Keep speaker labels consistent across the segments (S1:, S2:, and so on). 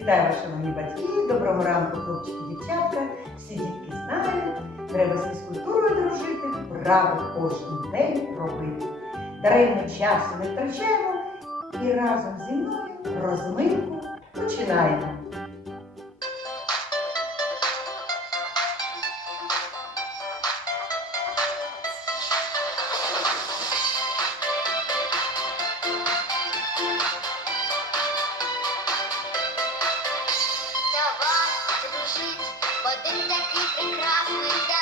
S1: Вітаю вас, шановні батьки, доброго ранку, хлопчики, дівчатка. Всі дітки знають, треба з фізкультурою дружити, вправи кожен день робити. Даремно часу не втрачаємо і разом зі мною розминку починаємо.
S2: один такий прекрасний, давай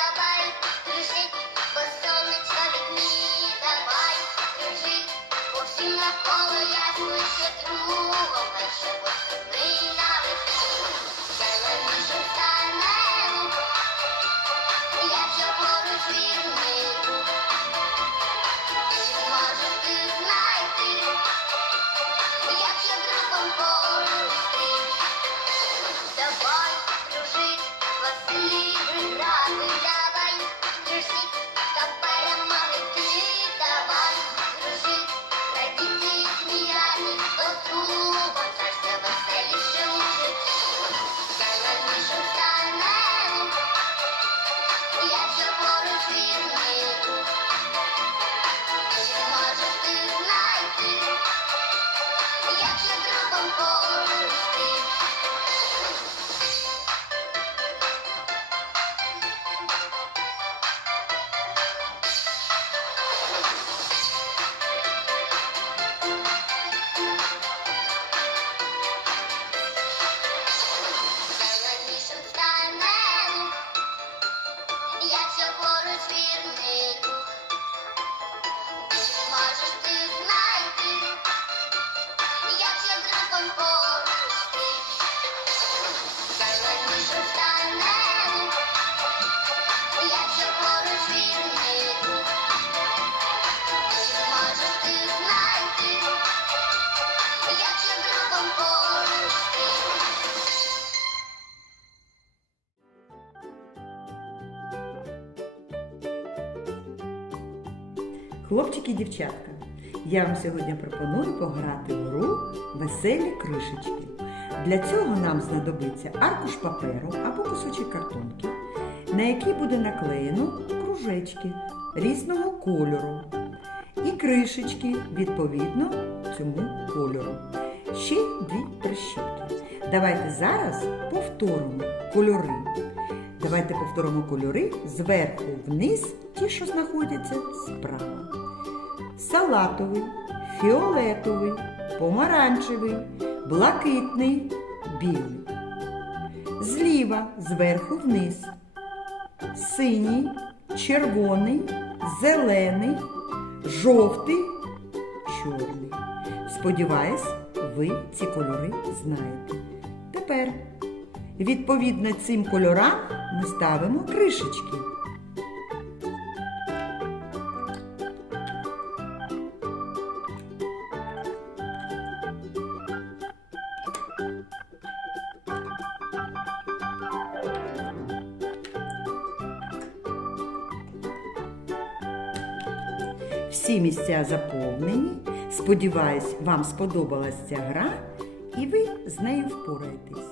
S2: Якщо поруч вірний
S1: Хлопчики і дівчатка, я вам сьогодні пропоную пограти в гру веселі кришечки. Для цього нам знадобиться аркуш паперу або кусочок картонки, на який буде наклеєно кружечки різного кольору і кришечки відповідно цьому кольору. Ще дві прищепки. Давайте зараз повторимо кольори. Давайте повторимо кольори зверху вниз, ті, що знаходяться справа. Салатовий, фіолетовий, помаранчевий, блакитний, білий. Зліва зверху вниз. Синій, червоний, зелений, жовтий, чорний. Сподіваюсь, ви ці кольори знаєте. Тепер Відповідно цим кольорам ми ставимо кришечки. Всі місця заповнені. Сподіваюсь, вам сподобалась ця гра і ви з нею впораєтесь.